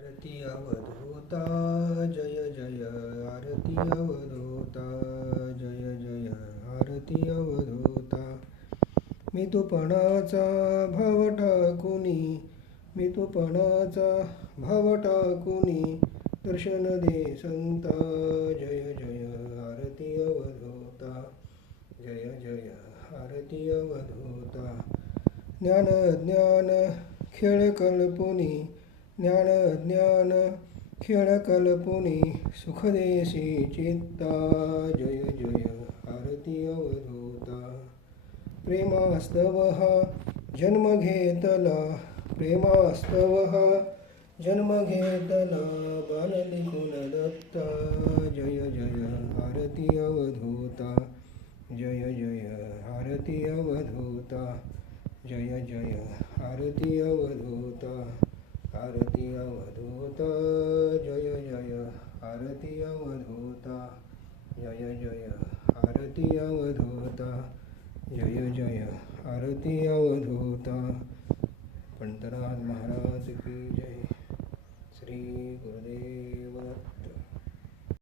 आरती अवधूता जय जय आरती अवधूता जय जय आरती अवधूता। मी तुपणाचा भाव टाकुनी मी तुपणाचा भाव टाकुनी दर्शन दे संता जय जय आरती अवधूता जय जय आरती अवधूता। ज्ञान ज्ञान खेळ कल्पुनी ज्ञान ज्ञान खेळ कल्पुनी चित्ता जय जय आरती अवधूता प्रेमास्तव हा जन्म घेतला प्रेमास्तव हा जन्म घेतला बालली दत्ता। जय जय आरती अवधूता। जय जय आरती अवधूता। जय जय आरती अवधूता। आरती अवधूत जय जय आरती अवधूत जय जय आरती अवधूत जय जय आरती अवधूत। पंतराज महाराज की